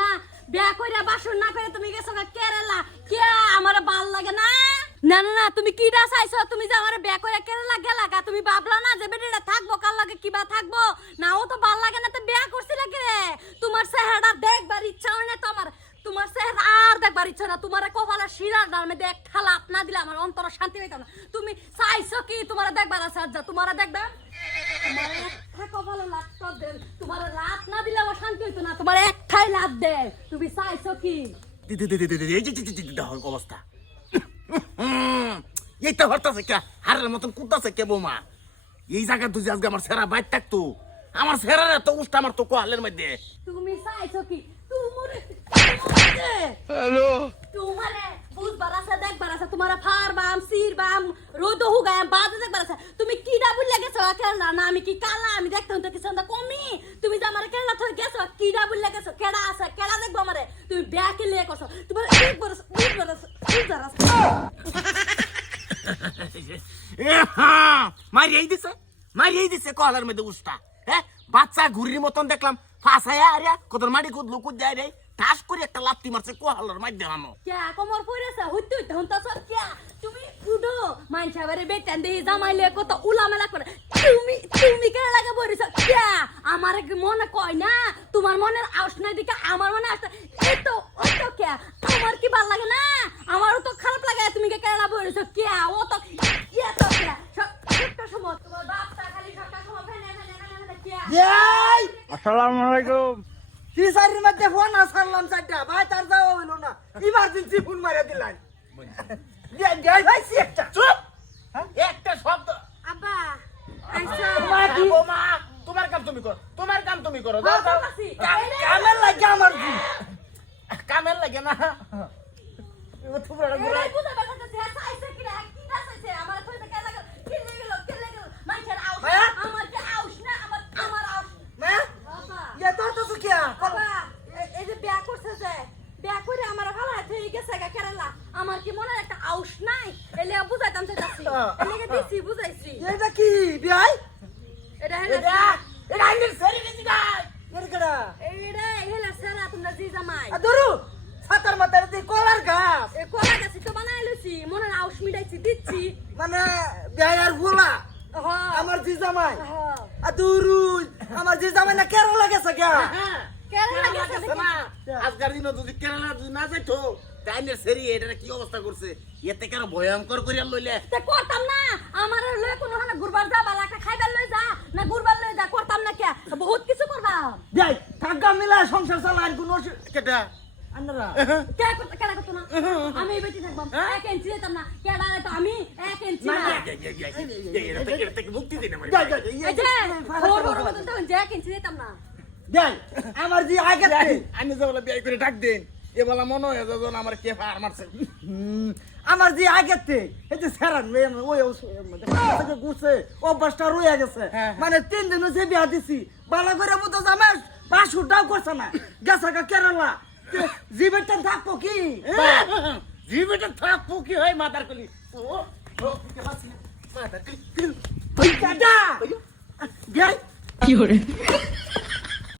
না, বিয়া কইরা বাসন না করে তুমি গেছো কেরালা। কে আমার ভালো লাগে না? না না না, তুমি কিডা চাইছো? তুমি যে আমার বিয়া করে কেরালা গেলা গা, তুমি ভাবলা না যে বেটিটা থাকব, কার লাগে কিবা থাকব? না, ও তো ভালো লাগে না, তো বিয়া করছিলে কে রে তোমার চেহারা দেখবার ইচ্ছা হয় না তো আমার। তোমার চেহারা আর দেখবার ইচ্ছা না, তোমার কপালের শিরার ডাল মধ্যে এক আপনা দিলে আমার অন্তর শান্তি পাইতাম না। তুমি চাইছো কি তোমার দেখবার আছে আজ তোমার দেখবা? তোমার একটা কপালে দেন, তোমার লাত না দিলে আমার শান্তি হইতো না, তোমার লাত দে তুমি চাইছো কি? দি দি দি দি দি দি, এই যে যে যে যে অবস্থা এই তো হরতাছে কে হারের মতন কুদতাছে কে বৌমা? এই জায়গা তুই আজকে আমার সেরা বাইর থাকতো আমার উষ্টা আমার তো কোহালের মধ্যে। তুমি চাইছো কি? হ্যালো। তোমারে ফার বাম সির বাম রোদ বাদে দেখবার আছে। তুমি কি ডা বুঝলে গেছো? কেলা না আমি কি কালা? আমি দেখতাম তো কিছু কমি। থই গেছো কি গেছো কেডা আছে? কেডা দেখব আমারে তুমি ব্যাকে লিয়ে করছ তোমার এক বরস এক বরস এক বরস মারিয়েই দিছে। মারিয়েই দিছে কোহালের মধ্যে উষ্টা। হ্যাঁ বাচ্চা ঘুরির মতন দেখলাম। ফাঁসায়া আরিয়া কত মাটি কুদলু কুদ যায় রে ঠাস করে একটা লাত্তি মারছে কোহালের মধ্যে হানো ক্যা কমর পড়েছে হইতে হইতে হন্তা সব ক্যা? তুমি উডো মানছা বারে বেটান দেহি জামাইলে কত উলামেলা করে তুমি তুমি কে লাগে বরিছ ক্যা আমার কি মনে কয় না? তোমার মনের আউস নাই দিকে আমার মনে আসছে এই তো ওই তো ক্যা তোমার কি ভালো লাগে না? আমারও তো খারাপ লাগে তুমি কে কেলা বরিছ ক্যা ও তো ইয়া তো ক্যা সবটা সময় তোমার বাপটা খালি সবটা সময় ফেনে ফেনে ফেনে ফেনে এই! আসসালামু আলাইকুম। ফিসারির মধ্যে ফোন আসলাম চারটা। ভাই তার যাওয়া হইল না। ইমার্জেন্সি ফোন মারা দিলাই। ভাই একটা। একটা শব্দ আব্বা আইসা। কি? কাম তুমি করো। তোমার কাম তুমি করো যাও। কামের লাগে আমার কি কামের লাগে না। তোমরা আমার কে ইয়া মনে একটা আউশ নাই? এলে বুঝাইতাম যে যাচ্ছি এলে দিছি বুঝাইছি। এটা কি বিয়াই? এটা এটা এটা আইনের সেরে গেছি গাই এর কেডা? এইটা হেলা তোমরা জি জামাই আ ছাতার মাথার দিয়ে কলার গাছ। এ কোলা গাছি তো বানাই লইছি মনে আউশ মিটাইছি দিচ্ছি। মানে বিয়াই আর হ্যাঁ আমার জি জামাই হ্যাঁ আমার জি জামাই না কেরলা গেছে গা। কেরালা গেছে গেছে না। আজকাল যদি কেরালা যদি না যাইতো তাইনের সেরি এটা কি অবস্থা করছে? এতে কেন ভয়ঙ্কর করিয়া লইলে? করতাম না। আমার লই কোনো ঘুরবার যা বালা খাইবার লই যা না ঘুরবার কে বহুত কিছু বিয়াই টাকা মিলা সংসার চালান কোন কেটা আন্নারা কে করতে কেলা করতো না আমি এই থাকবাম এক ইঞ্চি দিতাম না কে তো আমি এক ইঞ্চি না মুক্তি দিন আমার এই যে খবর বড় কথা তো এক ইঞ্চি দিতাম না বিয়াই আমার জি আগে আমি যে বলে বিয়ে করে ডাক দেন এ বলা মনে হয় যখন আমার কে ফার মারছে আমার যে আগেতে এই যে স্যারান ওই থেকে গুছে অভ্যাসটা রয়ে গেছে। হ্যাঁ, হ্যাঁ। মানে তিন দিন হচ্ছে বিয়া দিছি বালা করে মতো জামাই বাসুটাও করছে না। গেছে কেরালা। জীবেরটা থাকব কি? জীবিত থাকব কি? হয় মাতার কলি। ও ও কে বাসি মাতার কলি। কি করে